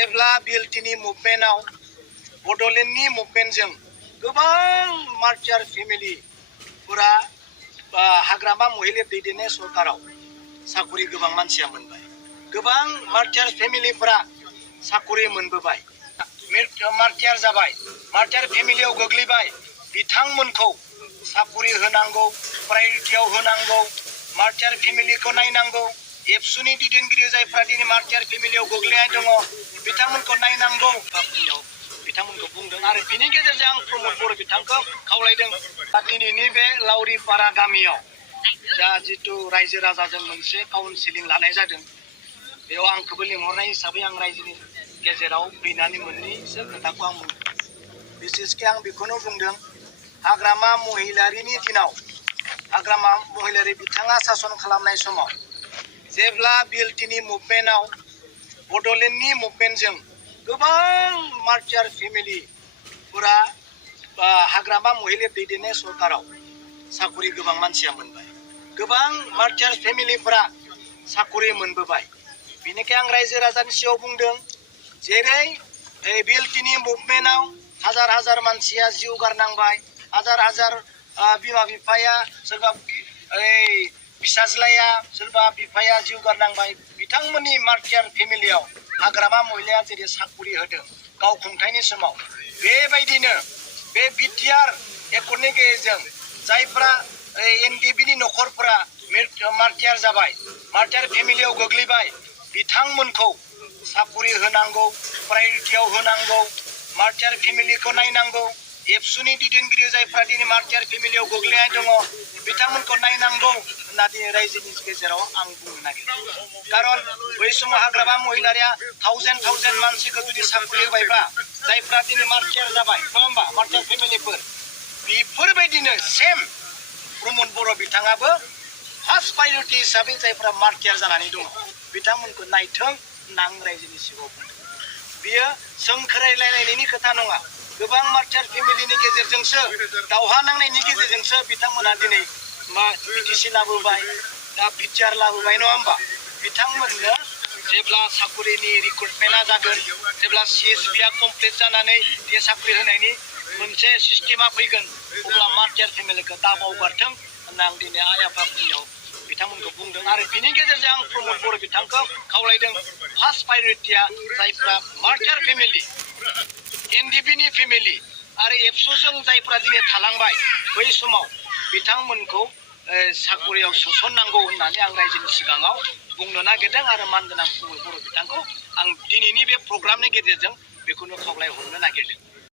जेब्ला बिएलटिनि मुभमेन्टआव बड'लेण्डनि मुभमेन्टजों गोबां मार्चार फेमिलिफोरा हाग्रामा महिलारि दैदेननाय सरकाराव साकरि गोबां मानसिया मोनबाय। गोबां मार्चार फेमिलिफोरा साकरि मोनबोबाय, मार्चार जाबाय, मार्चार फेमिलियाव गोग्लैबाय। बिथांमोनखौ साकरि होनांगौ, प्रायरिटियाव होनांगौ, मार्चार फेमिलिखौ नायनांगौ। एबसुनि दैदेनगिरि जायफ्रा दिनै मार्चार फेमिलियाव गोग्लैनाय दङ बिथांमोनखौ नायनांगौ बिथांमोनखौ बुंदों। आरो बिनि गेजेरजों आं प्रमद बर' बिथांखौ खावलायदों दिनैनि बे लावरिपारा गामियाव जा जितु रायजो राजाजों मोनसे काउन्सिलिं लानाय जादों, बेयाव आंखौबो लिंहरनाय हिसाबै आं रायजोनि गेजेराव फैनानै मोननैसो खोथाखौ आं बुंदों। बिसेसके आं बेखौनो बुंदों, हाग्रामा महिलारिनि दिनाव हाग्रामा महिलारि बिथाङा सासन खालामनाय समाव जेब्ला बिएलटिनि मुभमेन्टआव बड'लेण्डनि मुभमेन्टजों गोबां मार्चार फेमिलिफोरा हाग्रामा महिलारि दैदेननाय सरकाराव साकरि गोबां मानसिया मोनबाय। गोबां मार्चार फेमिलिफोरा साकरि मोनबोबाय। बेनिखायनो आं रायजो राजानि सिगाङाव बुंदों, जेरै बिएलटिनि मुभमेन्टआव हाजार हाजार मानसिया जिउ गारनांबाय, हाजार हाजार बिमा बिफाया, सोरबा फिसाज्लाया, सोरबा बिफाया जिउ गारनांबाय। बिथांमोननि मार्चार फेमिलियाव हाग्रामा महिलाया जेरै साकरि होदों गाव खुंथायनि समाव, बेबायदिनो बे बिटिआर एकर्डनि गेजेरजों जायफ्रा एनडिएफबिनि न'खरफोरा मार्चार जाबाय, मार्चार फेमिलियाव गोग्लैबाय, बिथांमोनखौ साकरि होनांगौ, प्रायरिटियाव होनांगौ, मार्चार फेमिलिखौ नायनांगौ। एबसुनि दैदेनगिरि जायफ्रा दिनै मार्चार फेमिलियाव गोग्लैनाय दङ बिथांमोनखौ नायनांगौ होनना दिनै रायजोनि गेजेराव आं बुंनो नागिरदों। खारन बै समाव हाग्रामा महिलारिया थावजेन्ड मानसिखौ जुदि साकरि होबायब्ला जायफ्रा दिनै मार्चार जाबाय, नङा होमबा, मार्चार फेमिलिफोर, बेफोरबायदिनो सेम प्रमद बर' बिथाङाबो फार्स्ट प्रायरिटि हिसाबै जायफ्रा मार्चार जानानै दङ बिथांमोनखौ नायथों होनना आं रायजोनि सिगाङाव बुंदों। बियो सोंखोरायलायनायनि खोथा नङा। गोबां मार्चार फेमिलिनि गेजेरजोंसो, दावहा नांनायनि गेजेरजोंसो बिथांमोना दिनै बिटिसि लाबोबाय, दा बिटिआर लाबोबाय, नङा होमबा। बिथांमोननो जेब्ला साकरिनि रिक्रुटमेन्टआ जागोन, जेब्ला CSBआ कमप्लिट जानानै बे साकरि होनायनि मोनसे सिस्टेमा फैगोन, अब्ला मार्चार फेमिलिखौ दाबावगारथों होनना आं दिनै आइ आफाफोरनियाव बिथांमोनखौ बुंदों। आरो बिनि गेजेरजों आं प्रमद बर' बिथांखौ खावलायदों, फार्स्ट प्रायरिटिया जायफ्रा मार्चार फेमिलि, एनडिएफबिनि फेमिलि आरो एबसुजों जायफ्रा दिनै थालांबाय, बै समाव बिथांमोनखौ साकरियाव सोसननांगौ होननानै आं रायजोनि सिगाङाव बुंनो नागिरदों। आरो मानगोनां प्रमद बर' बिथांखौ आं दिनैनि बे प्रग्रामनि गेजेरजों बेखौनो खावलायहरनो नागिरदों।